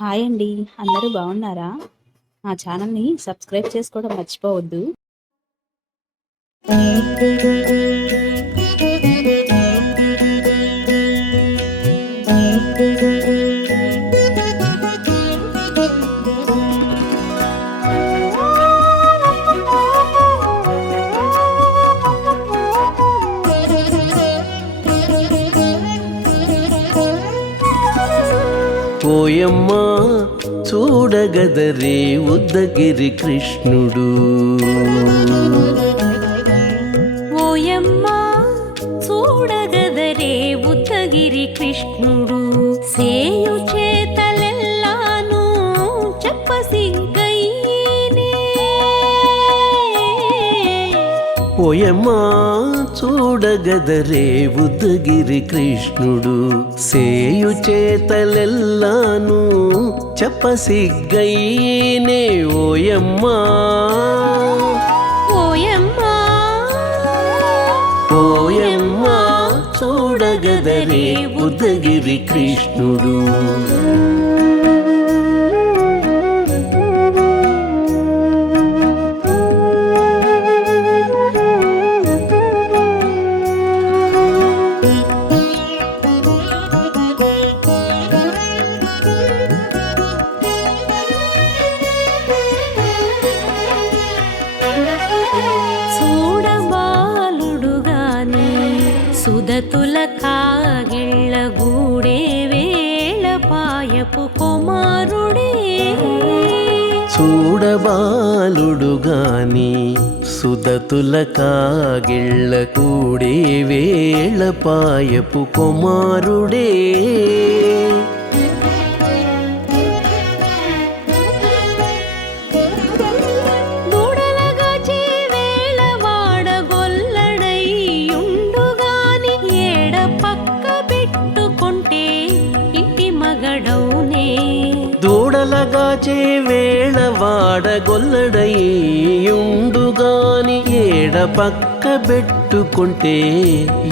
Hi అండి. అందరూ బాగున్నారా? మా ఛానల్‌ని సబ్స్క్రైబ్ చేసుకోవడం మర్చిపోవద్దు. ఓయమ్మా చూడగదరే ఉద్దగిరి కృష్ణుడు. ఓయమ్మా చూడగదరే ఉద్దగిరి కృష్ణుడు. సేయు చేతలెల్లాను చెప్పసిగ్గైనే. ఓయమ్మా చూడగదరే ఉద్దగిరి కృష్ణుడు. సేయు చేతలెల్లాను చెప్పసిగ్గైనే. ఓయమ్మా ఓయమ్మా ఓయమ్మా చూడగదరే ఉద్దగిరి కృష్ణుడు. చూడబాలుడుగాని సుదతుల కాగిళ్ళ గూడే వేళపాయపు కుమారుడే. చూడబాలుడుగాని సుదతుల కాగిళ్ళ కూడే వేళపాయపు కుమారుడే. దూడలగాచే వేళవాడ గొల్లడైయుండుగాని ఏడ పక్క పెట్టుకుంటే ఇంటి మగడౌనే. దూడలగాచే వేళవాడ గొల్లడైయుండుగాని ఏడ పక్క పెట్టుకుంటే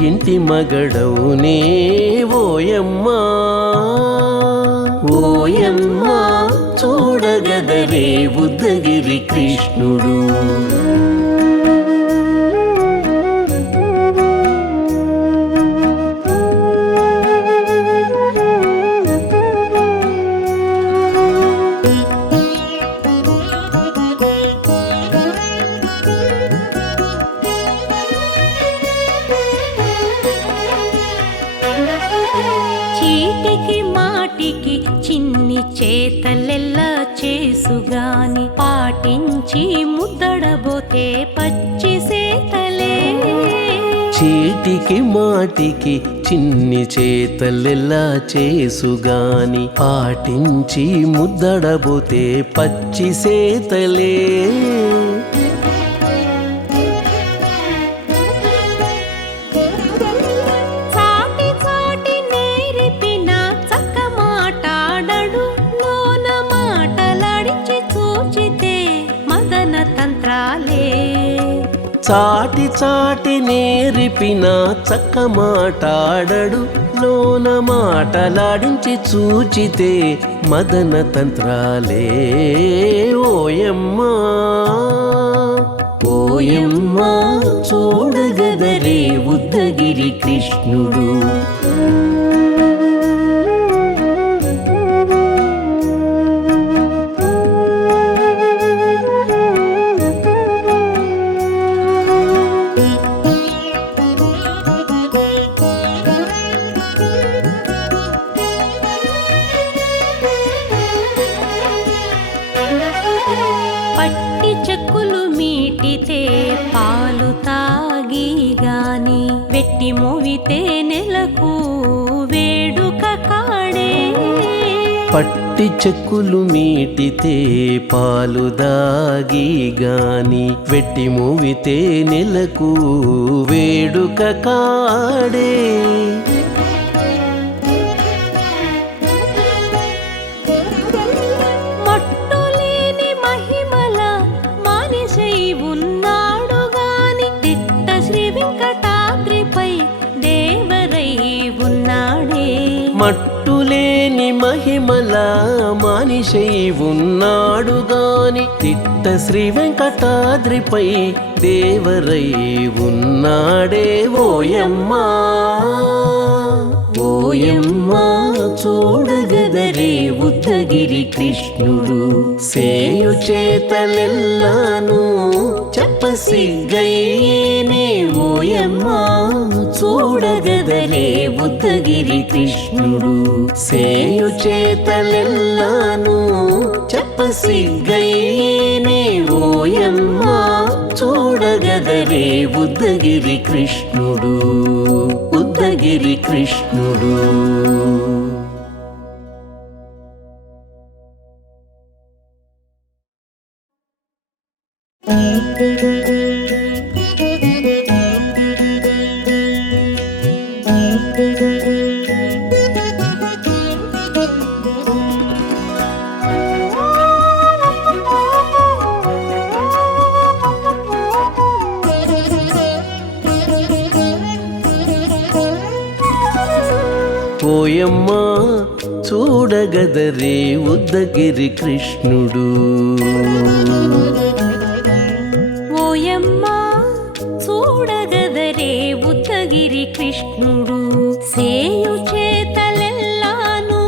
ఇంటి మగడవునే. ఓయమ్మా ఓయమ్మా చూడగదరే ఉద్దగిరి కృష్ణుడు. చీటికి మాటికి చిన్ని చేతలెల్లా చేసుగాని పాటించి ముద్దడబోతే పచ్చి సేతలే. చీటికి మాటికి చిన్ని చేతలెల్లా చేసుగాని పాటించి ముద్దడబోతే పచ్చి సేతలే. చాటి చాటి నేర్పిన చక్క మాటాడడు లోన మాటలాడించి చూచితే మదన తంత్రాలే. చాటి చాటి నేర్పిన చక్క మాటాడడు లోన మాటలాడించి చూచితే మదన తంత్రాలే. ఓయమ్మా ఓయమ్మా చూడగదరే ఉద్దగిరి కృష్ణుడు. పట్టి చెక్కులు మీటితే పాలు తాగి గాని వెట్టి మోవితే నెలకు వేడుక కాడే. పట్టి చెక్కులు మీటితే పాలు దాగి గాని వెట్టి మూవితే నెలకు వేడుక కాడే. మట్టులేని మహిమల మానిసై ఉన్నాడు గాని తిట్ట శ్రీ వెంకటాద్రిపై దేవరై ఉన్నాడే. మట్టులేని మహిమ మహిమల మానిషై ఉన్నాడు గాని తిట్ట శ్రీ వెంకటాద్రిపై దేవరై ఉన్నాడే ఓయమ్మా ఓయమ్మా చూడగదరే ఉద్దగిరి కృష్ణుడు సేయు చేతలెల్లాను చెప్పసిగ్గయ్యేనే ఓయమ్మా చూడగదరే ఉద్దగిరి కృష్ణుడు సేయు చేతలెల్లాను చెప్పసిగ్గయ్యేనే ఓయమ్మా చూడగదరే ఉద్దగిరి కృష్ణుడు ఉద్దగిరి కృష్ణుడు. ఓయమ్మా చూడగదరే ఉద్దగిరి కృష్ణుడు ఓయమ్మా చూడగదరే ఉద్దగిరి కృష్ణుడు సేయు చేతలెల్లాను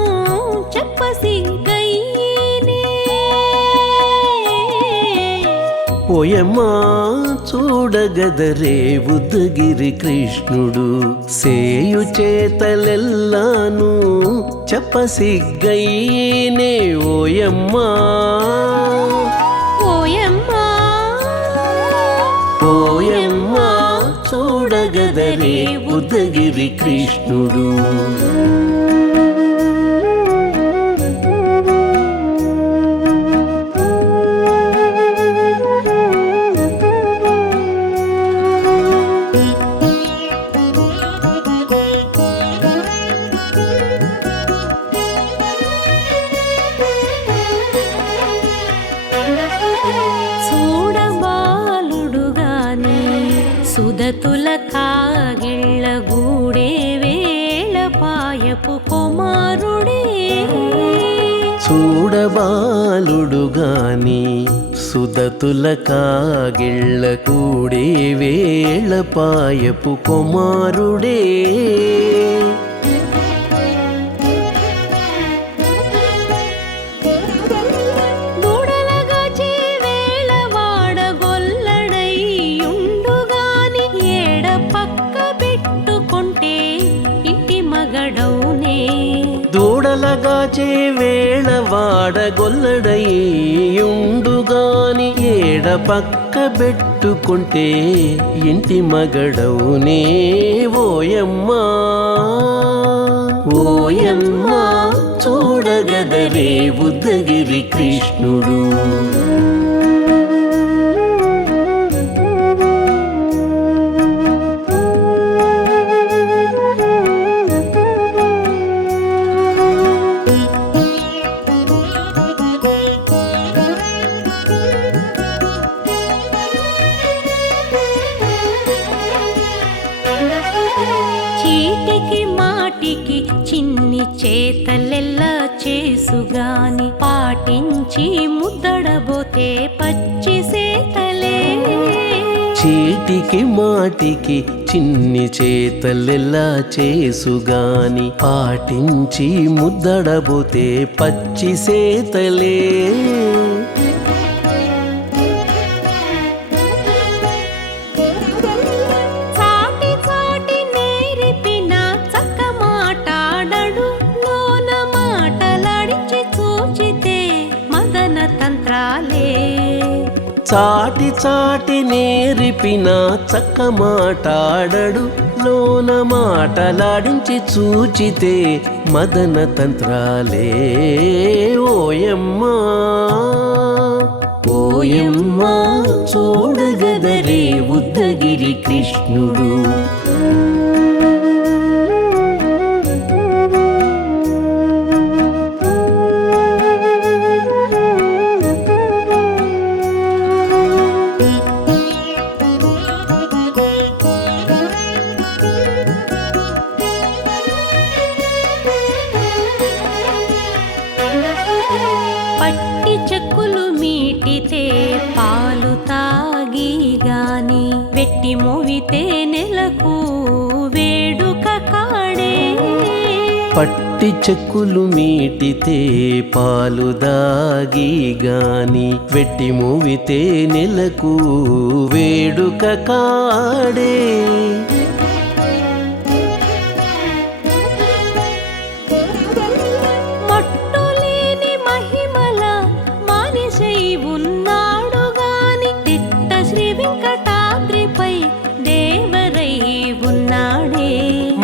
చెప్పసిగ్గయ్యేనే ఓయమ్మా చూడగదరే ఉద్దగిరి కృష్ణుడు సేయు చేతలెల్లాను చెప్పసిగ్గయ్యేనే ఓయమ్మా ఓయమ్మా ఓయమ్మా చూడగదరే ఉద్దగిరి కృష్ణుడు. సుదతుల కాగిళ్ళ గూడే వేళపాయపు కుమారుడే చూడబాలుడు గాని సుదతుల కాగిళ్ళ కూడే వేళపాయపు కుమారుడే దూడలగాచే వేళ వాడగొల్లడయ్యుండుగాని ఏడ పక్క పెట్టుకుంటే ఇంటి మగడవునే ఓయమ్మా ఓయమ్మా చూడగదరే ఉద్దగిరి కృష్ణుడు. చీటికి మాటికి చిన్ని చేతలెల్లా చేసుగాని పాటించి ముద్దడబోతే పచ్చి సేతలే చీటికి మాటికి చిన్ని చేతలెల్లా చేసుగాని పాటించి ముద్దడబోతే పచ్చి సేతలే చాటి చాటి నేరిపిన చక్క మాటాడడు లోన మాటలాడించి చూచితే మదన తంత్రాలే ఓయమ్మా ఓయమ్మా చూడగదరే ఉద్దగిరి కృష్ణుడు. పట్టి చెక్కులు మీటితే పాలు తాగి గాని వెట్టి మోవితే నెలకు వేడుక కాడే. పట్టి చెక్కులు మీటితే పాలు దాగి గాని వెట్టి మూవితే నెలకు వేడుక కాడే. మట్టులేని మహిమల మానిషై ఉన్నాడు గాని తిట్ట శ్రీ వెంకటాద్రిపై దేవరై ఉన్నాడే.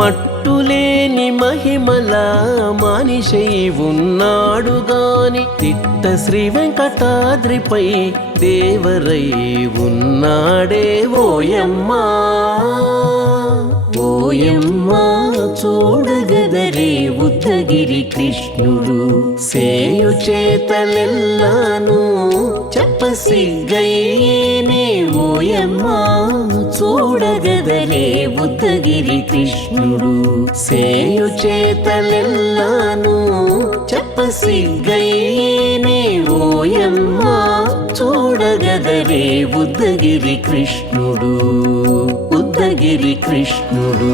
మట్టులేని మహిమల మానిషై ఉన్నాడు గాని తిట్ట శ్రీ వెంకటాద్రిపై దేవరై ఉన్నాడే. ఓయమ్మా ఓయమ్మా చూడగదరే ఉద్దగిరి కృష్ణుడు సేయు చేతలెల్లాను చెప్పసిగ్గయ్యేనే. ఓయమ్మా చూడగదరే ఉద్దగిరి కృష్ణుడు సేయు చేతలెల్లాను చెప్పసిగ్గయ్యేనే. ఓయమ్మా చూడగదరే ఉద్దగిరి కృష్ణుడు ఉద్దగిరి కృష్ణుడు.